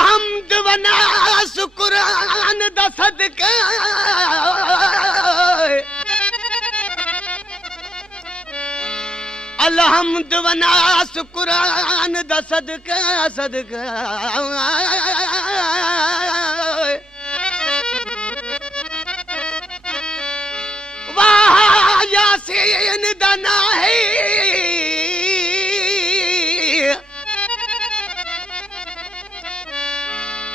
अलहम्द वना शुकुरान दा सदका अलहम्द वना शुकुरान दा सदका सदका वाह यासीन दा नाहे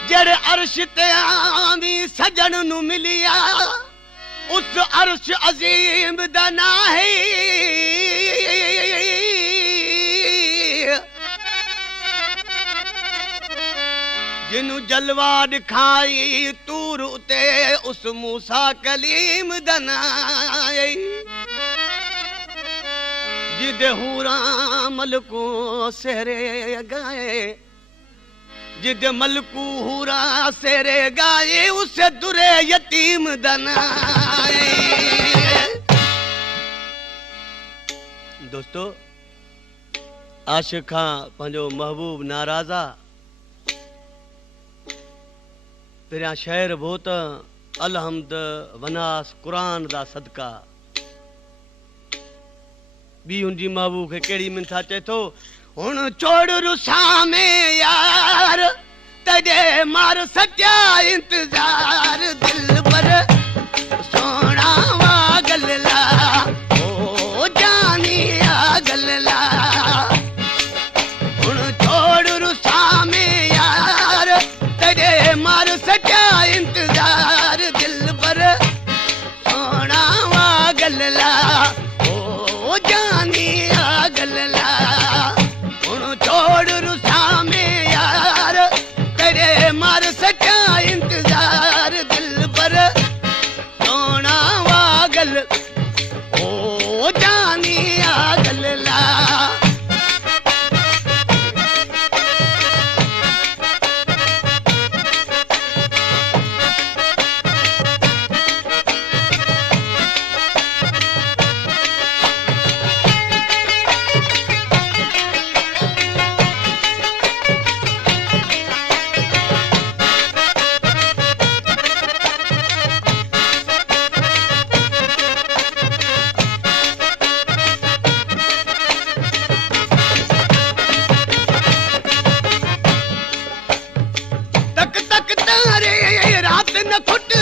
जड़ अर्श ते आंदी सजन नु मिलिया उस अर्श अजीम दा नाहे जिनु जलवा दिखाई तूर उते उस मूसा कलीम दा नाहे जिदे हूरा मलको सेरे गाए जिदे मलकू हूरा सेरे गाए उसे दुरे यतीम दनाए। दोस्तों आशिक खां पंहिंजो महबूब नाराज़ा पहिरियां शेर भो त अलहम्द वनास क़ुरान दा सदका बी हुनजी महबूब खे कहिड़ी मिनथा चए थो हुन छोड़ रुसा में यार तजे मार सच्चा इंतजार दिल पर सोना वा गल्ला ओ जानिया गल्ला हुन छोड़ रुसा में यार तजे मार सच्चा इंतजार दिल पर सोना वा गल्ला ओ जानिया गल्ला छोड़ रुसा में यार तेरे मार सच्चा इंतजार दिल पर सोना वागल ओ जानिया गल्ला खुट